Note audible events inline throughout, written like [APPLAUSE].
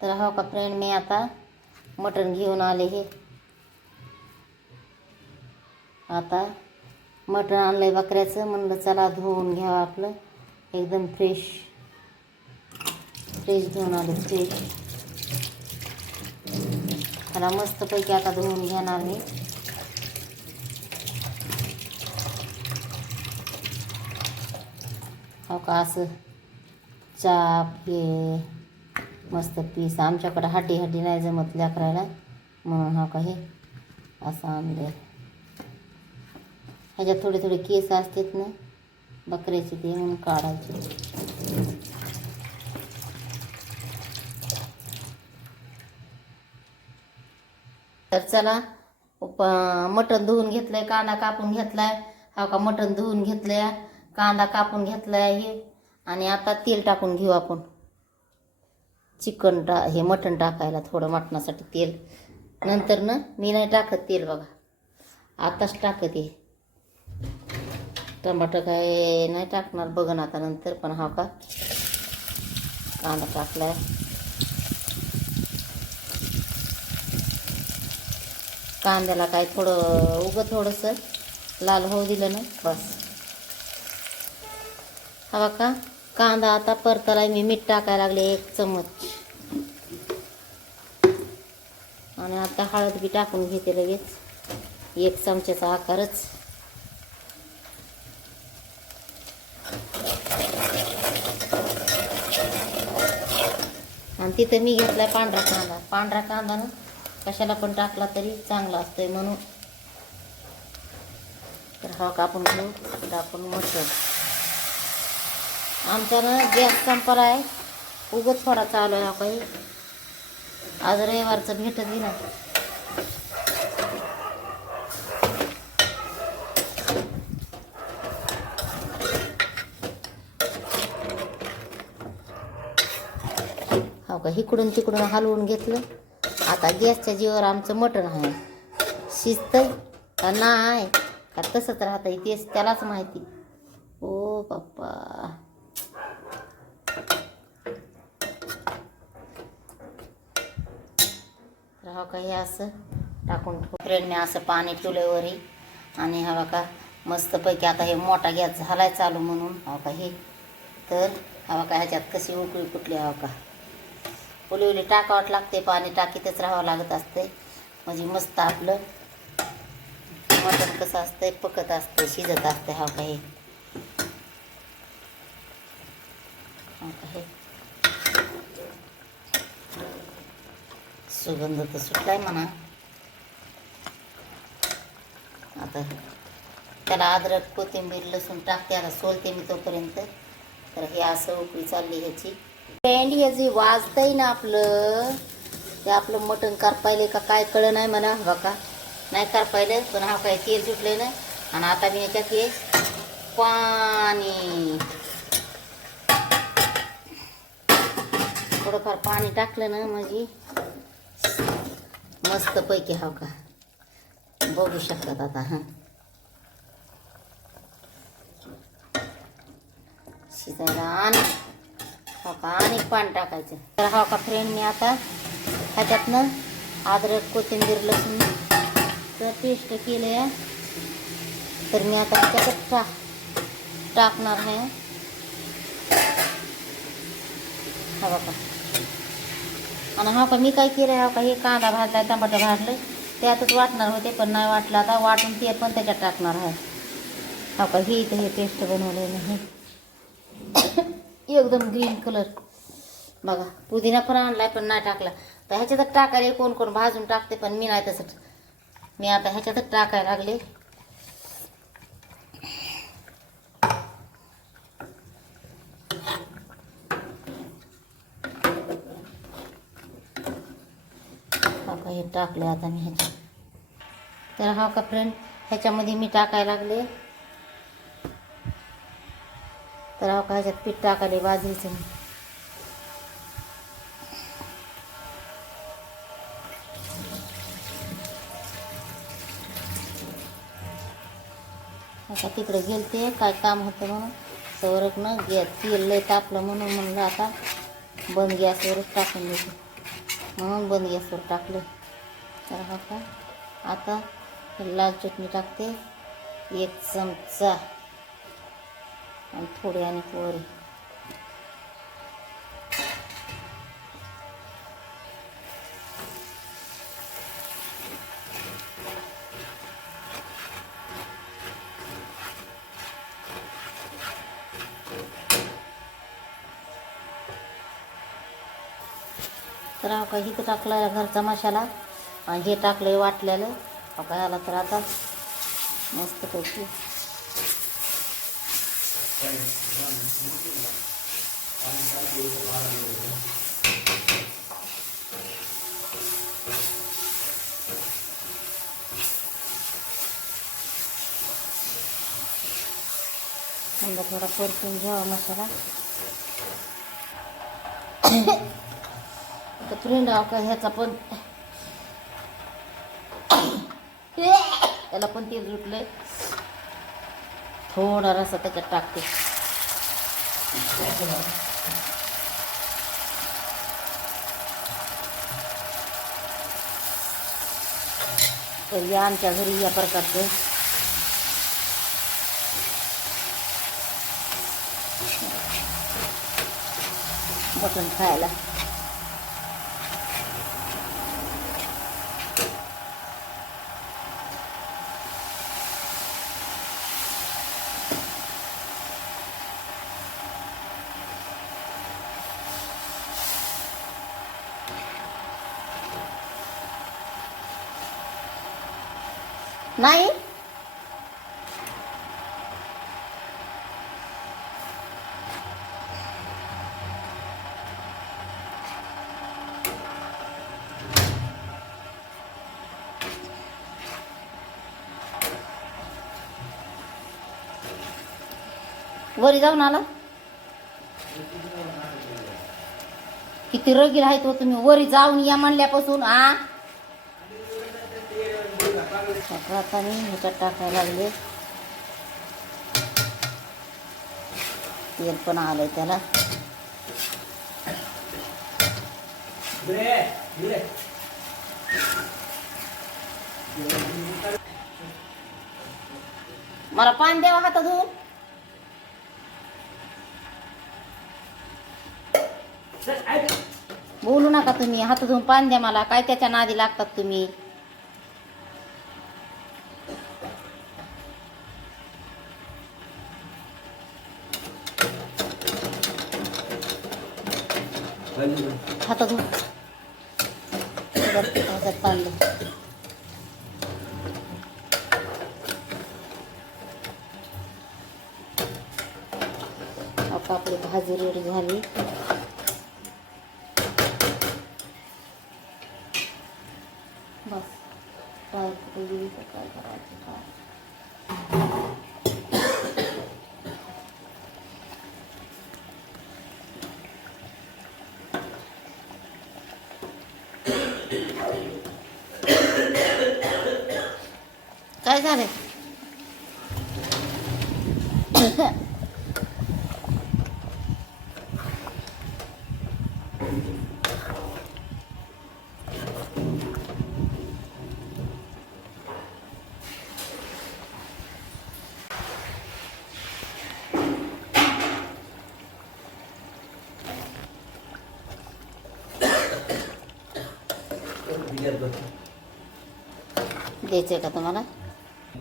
तर हो का फ्रेंड मी आता मटण घेऊन आले हे. आता मटण आणलंय बकऱ्याचं म्हणलं चला धुवून घ्यावं आपलं. एकदम फ्रेश फ्रेश धुवून आले फ्रेश त्याला मस्तपैकी आता धुवून घेणार मी. हो का असं. चाप हे. मस्त पीस. आमच्याकडं हाटी हाटी नाही जमत लेकरायला. म्हणून हा का हे असं आणले ह्याच्यात थोडे थोडे केस असतात ना बकऱ्याचे ते म्हणून काढायचे. तर चला मटण धुवून घेतलंय कांदा कापून घेतलाय. हा का मटण धुवून घेतलंय कांदा कापून घेतलाय हे. आणि आता तेल टाकून घेऊ आपण. चिकन टा हे मटण टाकायला थोडं मटणासाठी तेल. नंतर ना मी नाही टाकत तेल बघा. आताच टाकत हे टमाटर काय नाही टाकणार बघन आता नंतर पण हा का. कांदा टाकलाय. कांद्याला काय थोडं उगं थोडंसं लाल होऊ दिलं ना बस. हवा का? कांदा आता परताला मी मीठ टाकायला लागले एक चमच. आणि आता हळद बी टाकून घेते लगेच. एक चमच्याचा आकारच. आणि तिथं मी घेतलाय पांढरा कांदा. पांढरा कांदा ना कशाला पण टाकला तरी चांगला असतोय म्हणून. तर हा कापून घेऊ टाकून मटण. आमचा ना गॅस संपला आहे. उगच थोडा चालू आहे हा काही. आज रविवारचं भेटत बी ना हो का इकडून तिकडून हलवून घेतलं. आता गॅसच्या जीवावर आमचं मटण आहे. शिजतंय का नाही? का तसंच राहतंय तेच त्यालाच माहिती. ओ बाप्पा. तर हा का हे असं टाकून फ्रेंडने असं पाणी ठेवलं वरी आणि हवा का मस्तपैकी आता हे मोठा गॅस झालाय चालू म्हणून हवा का हे. तर हवा का ह्याच्यात कशी उकळी फुटली हवा का. उली उली टाकावं लागते पाणी टाकीतच राहावं लागत असते. म्हणजे मस्त आपलं मटण कसं असतंय पकत असते शिजत असते हा. का हे हा का हे सुगंध तर सुटलाय म्हणा. आता त्याला अद्रक कोथिंबीर लसूण टाकते आता सोलते मी तोपर्यंत. तर हे असं उकळी चालली ह्याची. पेंड हे जे वाजतंय ना आपलं ते आपलं मटण करपायले का काय कळ नाही म्हणा हवा का? नाही करपायलं पण हा काय तेल सुटले ना? आणि आता मी याच्यात हे पाणी थोडंफार पाणी टाकलं ना म्हणजे मस्त पैकी हा का? बघू शकतात आता हां. शिजायला आणि हो का? आणि पाणी टाकायचं. तर हो का फ्रेंड मी आता ह्याच्यातनं अद्रक कोथिंबीर लसूण तर पेस्ट केले आहे तर मी आता त्याच्यात टा टाकणार आहे. हा बघा आणि हा का मी काय केलं आहे का हे कांदा भाजलाय टमाटर भाजलं त्यातच वाटणार होते पण नाही वाटलं. आता वाटून ते पण त्याच्यात टाकणार आहे. हा का हे इथं हे पेस्ट बनवलेलं आहे एकदम ग्रीन कलर बघा पुदिना पण आणलाय पण नाही टाकला. तर ह्याच्यातच टाकायला कोण कोण भाजून टाकते पण मी नाही तसं. मी आता ह्याच्यातच टाकायला लागले. हा टाकले आता मी ह्याच्यात. तर हा का फ्रेंड ह्याच्यामध्ये मी टाकायला लागले. तर हा का ह्याच्यात पीठ टाकायला बाजरीचं आता तिकडे गेलते काय काम होतं म्हणून. सवरक ना गॅस तेल लय तापलं म्हणून म्हणलं आता बंद गॅसवरच टाकून देते. म्हणून बंद गॅसवर टाकलं. तर हा का आता लाल चटणी टाकते. एक चमचा. आणि थोडी आणि पोळी तर हा का इथं टाकला घरचा मसाला. हे टाकलं वाटलेलं काय आला तर आता? मस्त पैकी. थोडा परतून घ्यावा मसाला. [COUGHS] तर फ्रेंड का ह्याचा पण त्याला पण तेल सुटलंय थोडा रसा त्याच्यात टाकते. तर या आमच्या घरी या प्रकारचं. मटण खायला. नाही? वरी जाऊन आला. किती रगीर आहे तो हो तुम्ही. वरी जाऊन या म्हणल्यापासून आ? आता मी ह्याच्यात टाकायला लागले. तेल पण आलं आहे त्याला. मला पान द्यावा हातात धुवून बोलू नका तुम्ही हात धुवून पान द्या मला. काय त्याच्या नादी लागतात तुम्ही? हात धुवून हातात पान द्या आता आपली भाजी रेडी झाली बस काय कुठे गेली तर काय करायचं काय काय झालं द्यायचंय का तुम्हाला [LAUGHS]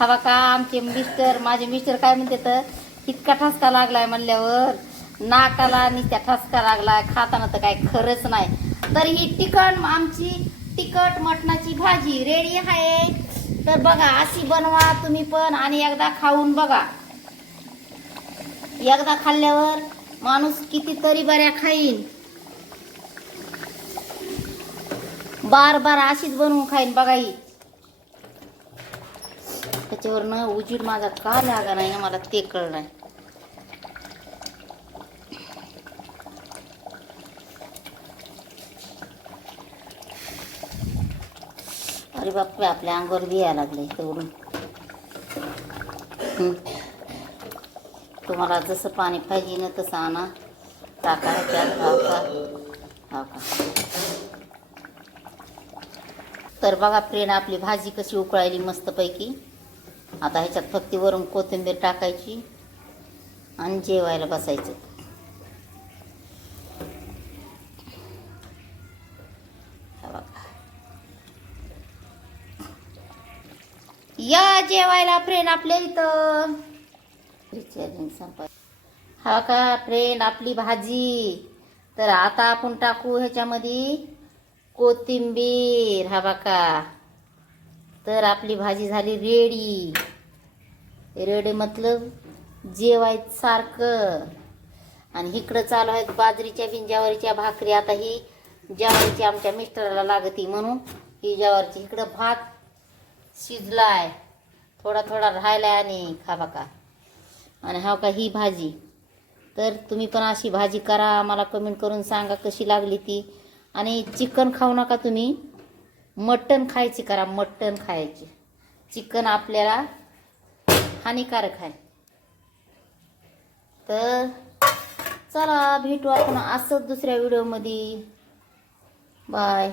हवा का आमचे मिस्टर माझे मिस्टर काय म्हणते तर इतका ठसका लागलाय म्हणल्यावर नाकाला नुसत्या ठसका लागलाय खाताना तर काय खरंच नाही. तर ही तिखट आमची तिखट मटणाची भाजी रेडी आहे. तर बघा अशी बनवा तुम्ही पण आणि एकदा खाऊन बघा. एकदा खाल्ल्यावर माणूस कितीतरी बऱ्या खाईन. बार बार अशीच बनवून खाईन बघा ही. त्याच्यावरनं उजीड माझा का लागा नाही ना मला ते कळलं नाही. अरे बापरे आपल्या अंगावर बिया लागले तेवढून तुम्हाला जसं पाणी पाहिजे ना तसं आणा. टाका त्यात हो का हो का तर बघा फ्रेंड आपली भाजी कशी उकळायली मस्तपैकी. आता ह्याच्यात फक्त वरून कोथिंबीर टाकायची आणि जेवायला बसायचं. या जेवायला फ्रेंड आपल्या इथं. हा का फ्रेंड आपली भाजी. तर आता आपण टाकू ह्याच्यामध्ये कोथिंबीर हा बाका तर आपली भाजी झाली रेडी. रेडी मतलब जेवायसारखं आणि इकडं चालू आहेत बाजरीच्या बिन ज्वारीच्या भाकरी. आता ही ज्वारीची आमच्या मिस्टरला लागती म्हणून ही ज्वारीची इकडं भात शिजलाय. थोडा थोडा राहिलाय आणि खा बाका आणि हा का ही भाजी. तर तुम्ही पण अशी भाजी करा मला कमेंट करून सांगा कशी लागली ती. आणि चिकन खाऊ नका तुम्ही. मटण खायची करा मटण खायची. चिकन आपल्याला हानिकारक आहे. तर चला भेटू आपण असंच दुसऱ्या व्हिडिओमध्ये बाय